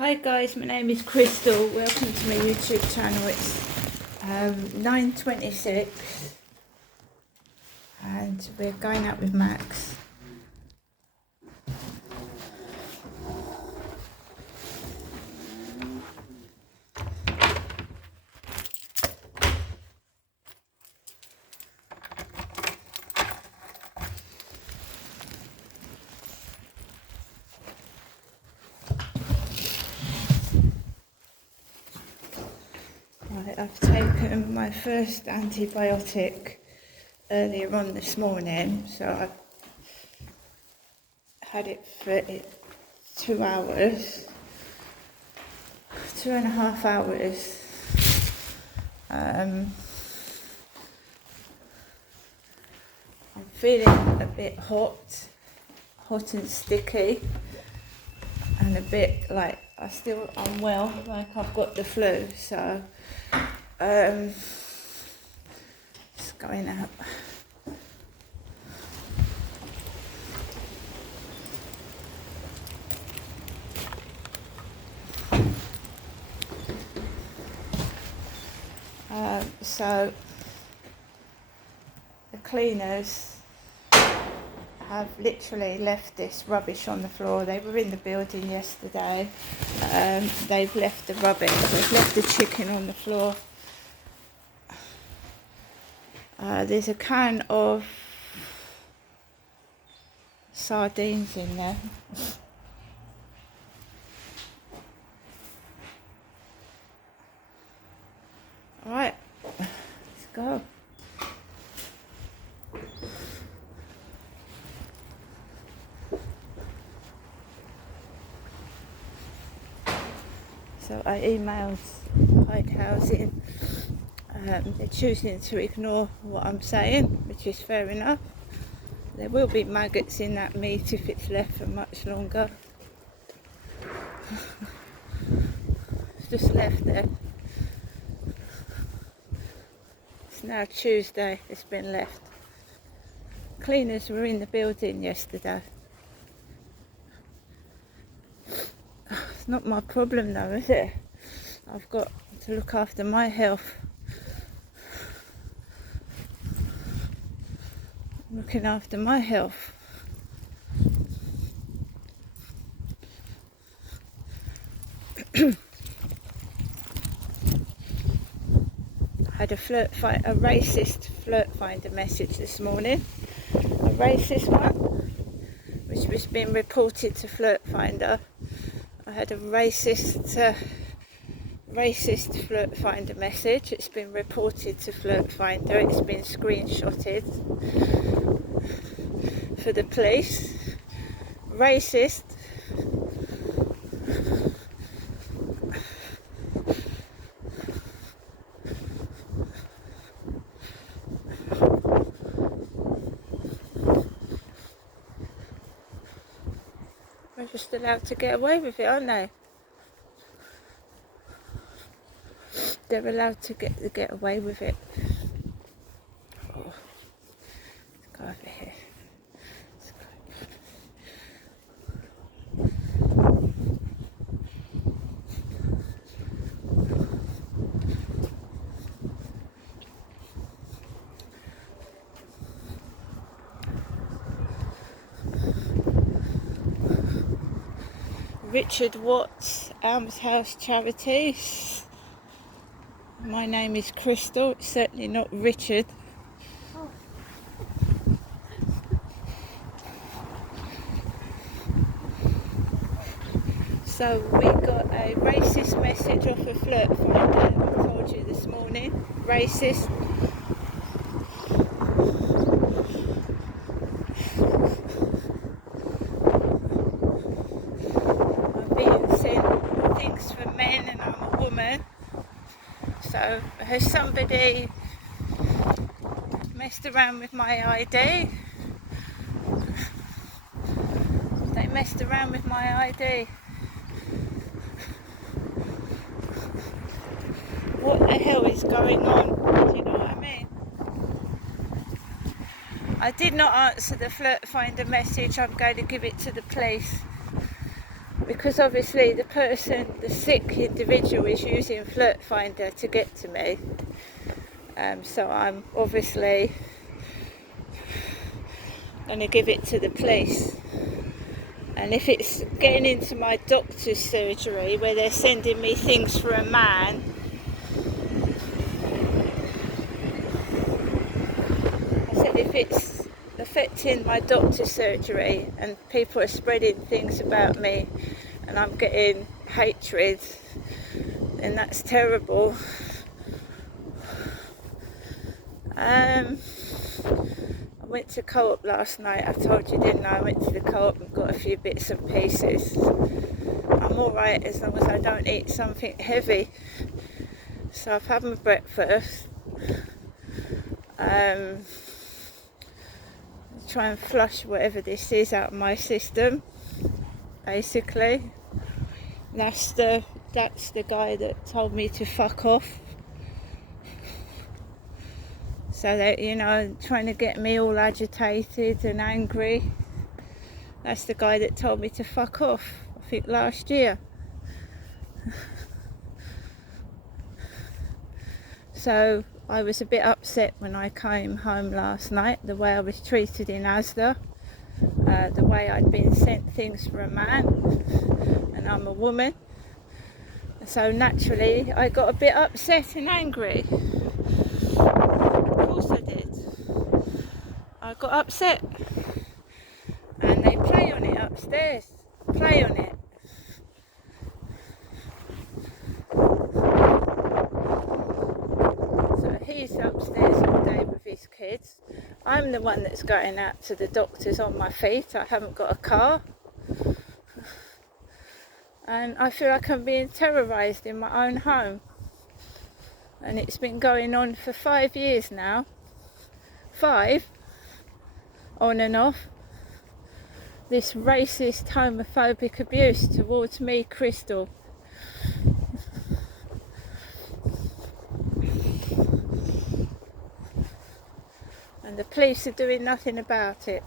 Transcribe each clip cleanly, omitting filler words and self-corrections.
Hi guys, my name is Crystal. Welcome to my YouTube channel. It's 9:26 and we're going out with Max. Right, I've taken my first antibiotic earlier on this morning, so I've had it for 2 hours, 2.5 hours. I'm feeling a bit hot and sticky, and a bit like I'm still unwell, like I've got the flu, so just going out. So the cleaners have literally left this rubbish on the floor. They were in the building yesterday. They've left the rubbish. They've left the chicken on the floor. There's a can of sardines in there. Alright, let's go. So I emailed Hyde Housing. They're choosing to ignore what I'm saying, which is fair enough. There will be maggots in that meat if it's left for much longer. It's just left there. It's now Tuesday, it's been left. Cleaners were in the building yesterday. It's not my problem though, is it? I've got to look after my health. I'm looking after my health. I had a racist flirt finder message this morning. A racist one, which was being reported to Flirt Finder. I had a racist Flirt Finder message. It's been reported to Flirt Finder. It's been screenshotted for the police. Racist. They're just allowed to get away with it, aren't they? They're allowed to get away with it. Oh, let's go over here. Let's go. Richard Watts, Almshouse Charities. My name is Crystal, it's certainly not Richard. So we got a racist message off a Flirt Finder, I told you this morning. Racist. I'm being sent things for men and I'm a woman. So has somebody messed around with my ID? They messed around with my ID. What the hell is going on? Do you know what I mean? I did not answer the Flirt Finder message. I'm going to give it to the police because obviously the sick individual is using Flirt Finder to get to me. So I'm obviously going to give it to the police. And if it's getting into my doctor's surgery where they're sending me things for a man, I said if it's affecting my doctor's surgery and people are spreading things about me and I'm getting hatred, then that's terrible. I went to Co-op last night. I told you, didn't I? I went to the Co-op and got a few bits and pieces. I'm alright as long as I don't eat something heavy. So I've had my breakfast. Try and flush whatever this is out of my system, basically. That's the guy that told me to fuck off. So that, you know, trying to get me all agitated and angry. That's the guy that told me to fuck off, I think last year. So I was a bit upset when I came home last night, the way I was treated in Asda, the way I'd been sent things for a man, and I'm a woman. So naturally I got a bit upset and angry. Of course I did. I got upset. And they play on it upstairs. Play on it. So he's upstairs all day with his kids. I'm the one that's going out to the doctors on my feet. I haven't got a car. And I feel like I'm being terrorised in my own home. And it's been going on for 5 years now. 5, on and off. This racist, homophobic abuse towards me, Crystal. And the police are doing nothing about it.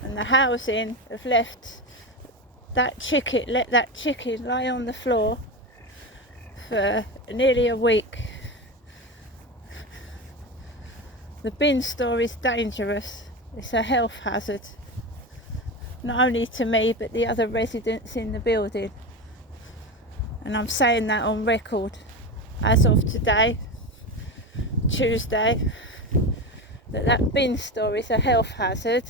And the housing have let that chicken lie on the floor for nearly a week. The bin store is dangerous. It's a health hazard. Not only to me, but the other residents in the building. And I'm saying that on record. As of today, Tuesday, that bin store is a health hazard.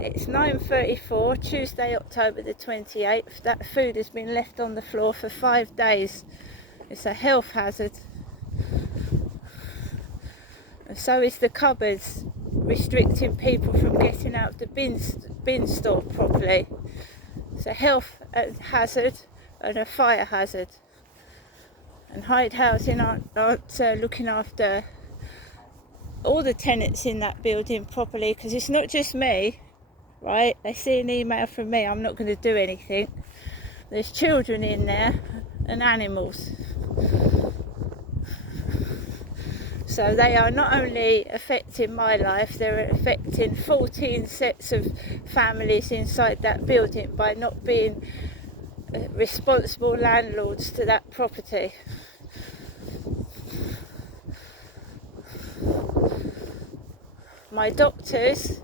It's 9:34, Tuesday, October the 28th. That food has been left on the floor for 5 days. It's a health hazard. And so is the cupboards, restricting people from getting out of the bin store properly. It's a health hazard and a fire hazard. And Hyde Housing aren't looking after all the tenants in that building properly, because it's not just me, right? They see an email from me, I'm not going to do anything. There's children in there and animals. So they are not only affecting my life, they're affecting 14 sets of families inside that building by not being responsible landlords to that property. My doctors,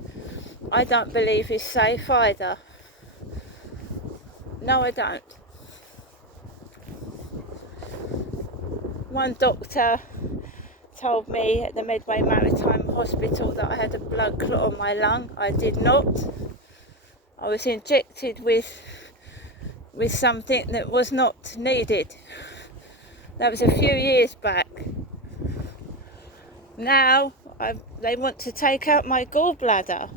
I don't believe is safe either. No, I don't. One doctor told me at the Medway Maritime Hospital that I had a blood clot on my lung. I did not. I was injected with something that was not needed. That was a few years back. Now they want to take out my gallbladder.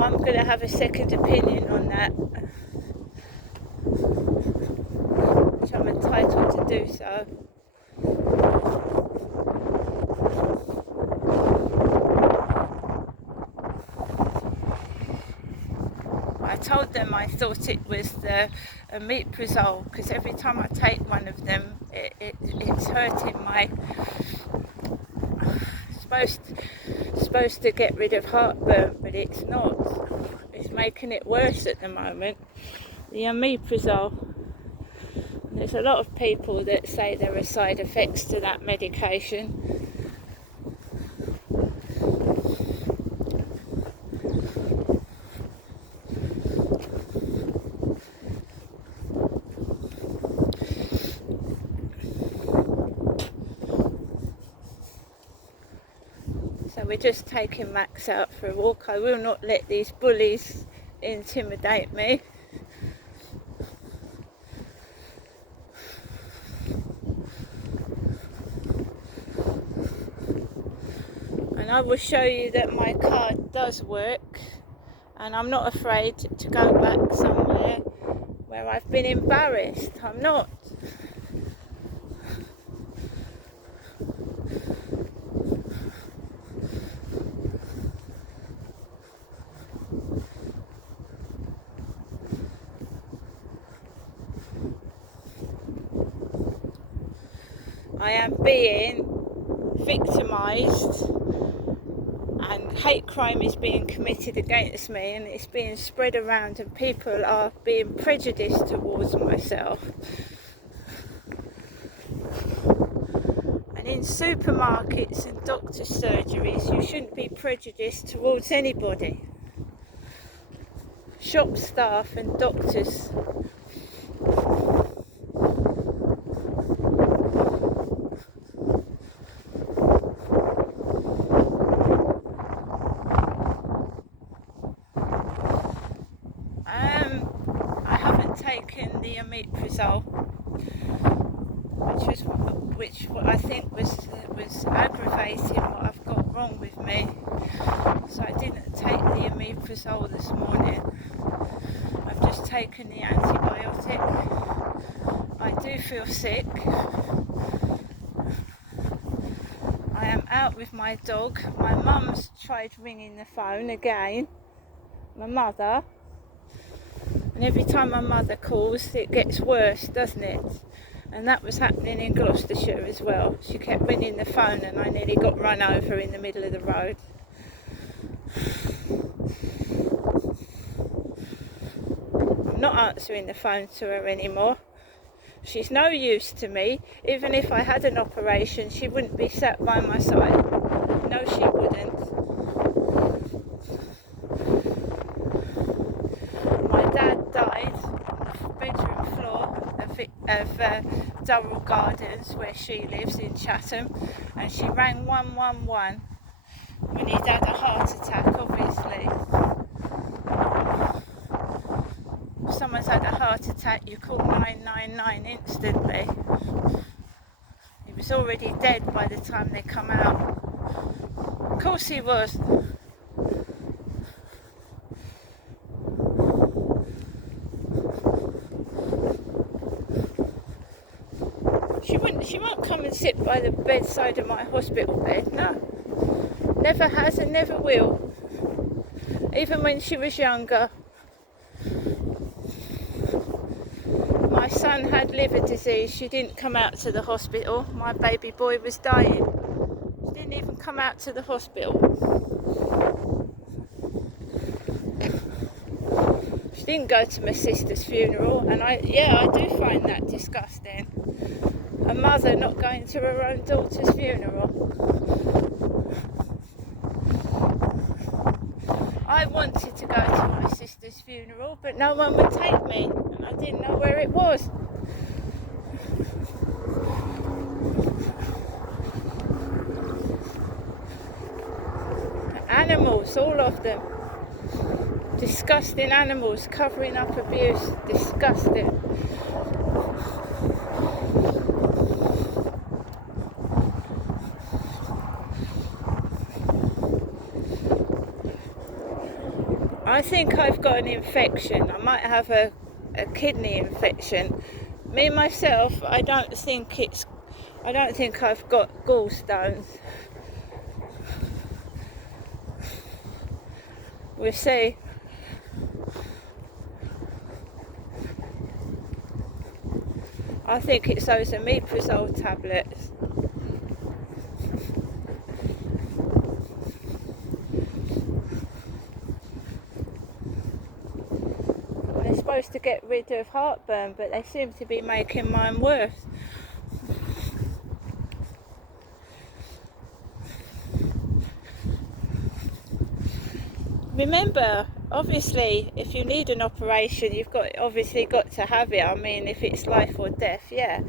I'm going to have a second opinion on that, which I'm entitled to do so. I told them I thought it was the omeprazole, because every time I take one of them it it's hurting my, supposed to get rid of heartburn, but it's not. It's making it worse at the moment. The omeprazole. And there's a lot of people that say there are side effects to that medication. So we're just taking Max out for a walk. I will not let these bullies intimidate me. And I will show you that my card does work, and I'm not afraid to go back somewhere where I've been embarrassed. I'm not. I am being victimised, and hate crime is being committed against me, and it's being spread around, and people are being prejudiced towards myself. And in supermarkets and doctor's surgeries, you shouldn't be prejudiced towards anybody. Shop staff and doctors. I haven't taken the omeprazole, which I think was aggravating what I've got wrong with me. So I didn't take the omeprazole this morning. I've just taken the antibiotic. I do feel sick. I am out with my dog. My mum's tried ringing the phone again. My mother. And every time my mother calls, it gets worse, doesn't it? And that was happening in Gloucestershire as well. She kept ringing the phone and I nearly got run over in the middle of the road. I'm not answering the phone to her anymore. She's no use to me. Even if I had an operation, she wouldn't be sat by my side. No, she wouldn't. My dad died on the bedroom floor of Durrell Gardens, where she lives in Chatham, and she rang 111 when he'd had a heart attack, obviously. If someone's had a heart attack, you call 999 instantly. He was already dead by the time they come out. Of course he was. She won't come and sit by the bedside of my hospital bed, no. Never has and never will. Even when she was younger. My son had liver disease. She didn't come out to the hospital. My baby boy was dying. She didn't even come out to the hospital. She didn't go to my sister's funeral, and I do find that disgusting. A mother not going to her own daughter's funeral. I wanted to go to my sister's funeral, but no one would take me, and I didn't know where it was. Animals, all of them. Disgusting animals covering up abuse. Disgusting. I think I've got an infection. I might have a kidney infection. Me myself, I don't think I've got gallstones. We'll see. I think it's those omeprazole tablets. They're supposed to get rid of heartburn, but they seem to be making mine worse. Remember, obviously, if you need an operation, you've obviously got to have it. I mean, if it's life or death, yeah.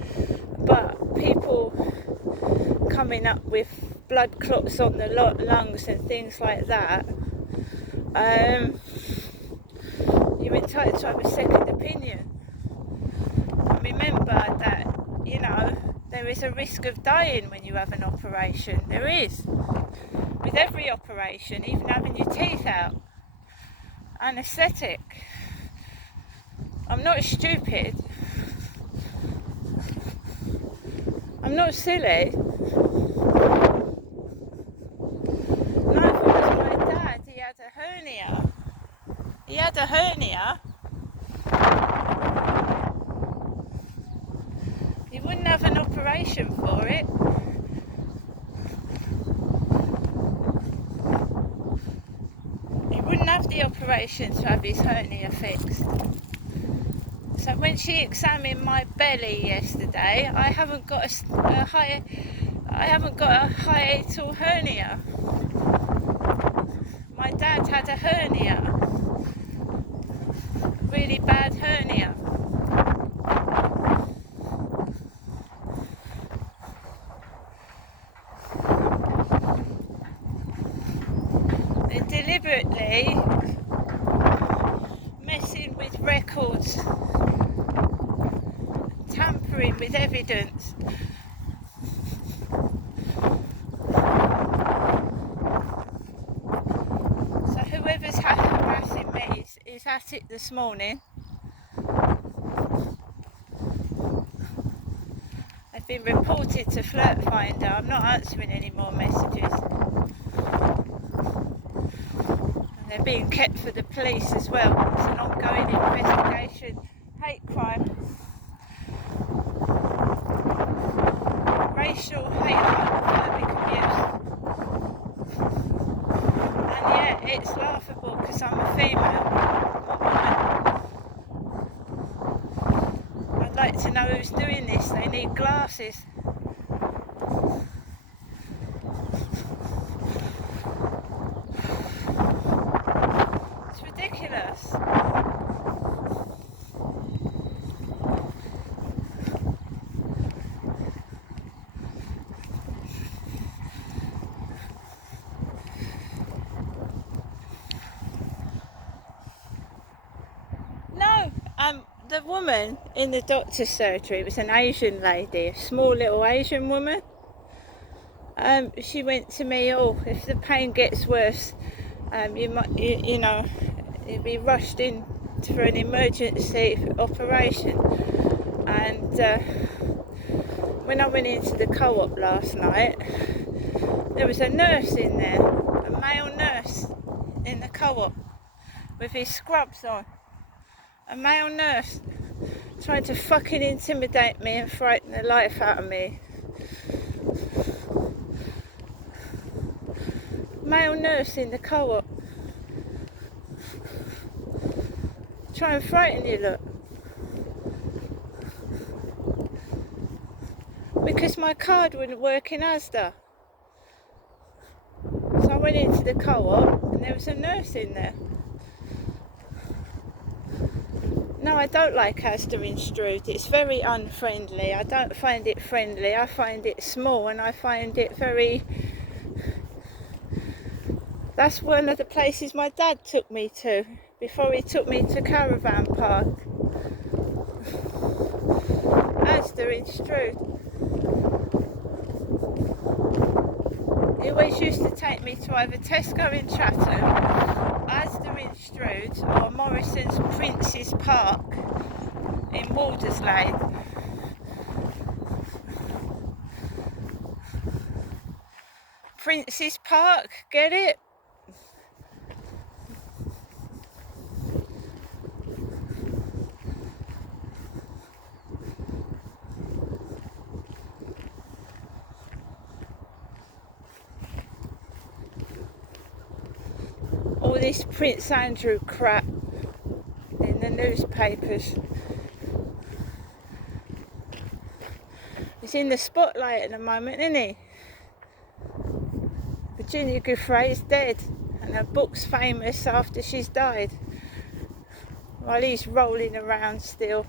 But people coming up with blood clots on the lungs and things like that, you're entitled to have a second opinion. And remember that, there is a risk of dying when you have an operation. There is. With every operation, even having your teeth out. Anaesthetic. I'm not stupid. I'm not silly. Neither was my dad. He had a hernia. He wouldn't have an operation for it. He wouldn't have the operation to have his hernia fixed. So when she examined my belly yesterday, I haven't got a hiatal hernia. My dad had a hernia, a really bad hernia. They're deliberately messing with records, tampering with evidence. So whoever's harassing me is at it this morning. I've been reported to Flirt Finder. I'm not answering any more messages. And they're being kept for the police as well. It's an ongoing investigation. Hate crime. Racial hate, homophobic abuse. And yeah, it's laughable because I'm a female. I'd like to know who's doing this. They need glasses. It's ridiculous. No, the woman in the doctor's surgery was an Asian lady, a small little Asian woman. She went to me, if the pain gets worse, you might, you'd be rushed in for an emergency operation. And when I went into the co-op last night, there was a nurse in there, a male nurse in the co-op with his scrubs on. A male nurse trying to fucking intimidate me and frighten the life out of me. Male nurse in the co-op. Try and frighten you, look. Because my card wouldn't work in Asda. So I went into the co-op and there was a nurse in there. No, I don't like Asda in Strood. It's very unfriendly. I don't find it friendly. I find it small and I find it very... That's one of the places my dad took me to before he took me to Caravan Park. Asda in Strood. He always used to take me to either Tesco in Chatham, Asda in Strood, or Morrison's Prince's Park in Walderslade. Prince's Park, get it? all this Prince Andrew crap in the newspapers. He's in the spotlight at the moment, isn't he? Virginia Giuffre's dead, and her book's famous after she's died, while he's rolling around still,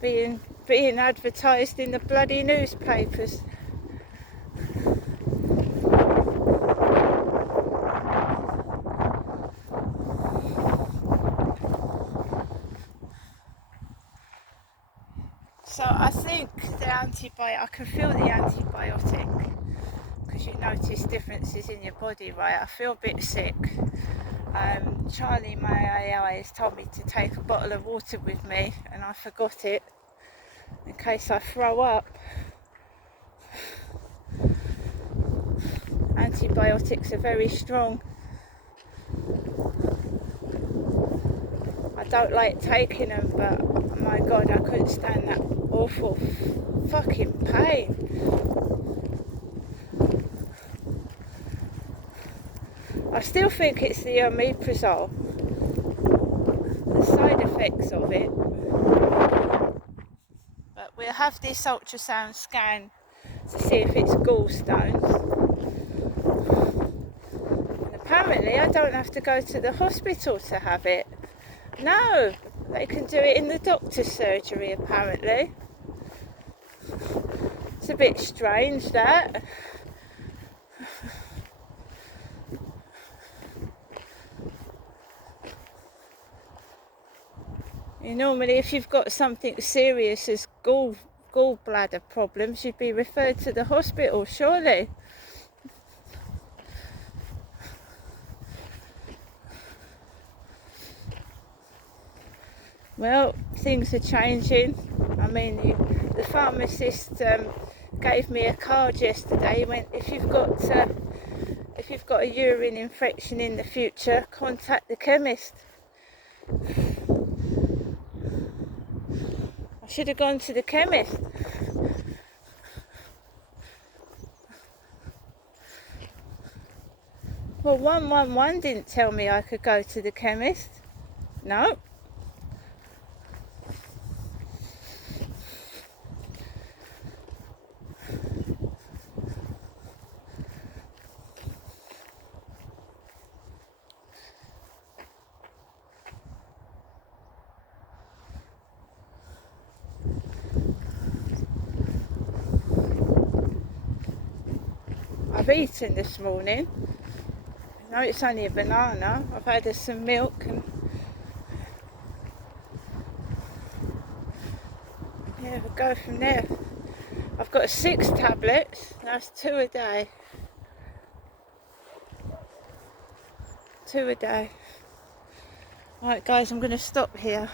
being advertised in the bloody newspapers. So I think I can feel the antibiotic, because you notice differences in your body, right? I feel a bit sick. Charlie, my AI, has told me to take a bottle of water with me, and I forgot it in case I throw up. Antibiotics are very strong. I don't like taking them, but oh my God, I couldn't stand that awful fucking pain. I still think it's the omeprazole, the side effects of it. But we'll have this ultrasound scan to see if it's gallstones. And apparently I don't have to go to the hospital to have it. No, they can do it in the doctor's surgery apparently. It's a bit strange, that. Normally, if you've got something serious as gallbladder problems, you'd be referred to the hospital, surely. Well, things are changing. I mean, the pharmacist gave me a card yesterday. He went, if you've got a urine infection in the future, contact the chemist. I should have gone to the chemist. Well, 111 didn't tell me I could go to the chemist. No. I've eaten this morning. No, it's only a banana. I've had some milk and yeah, we'll go from there. I've got 6 tablets. That's 2 a day. 2 a day. Alright guys, I'm going to stop here.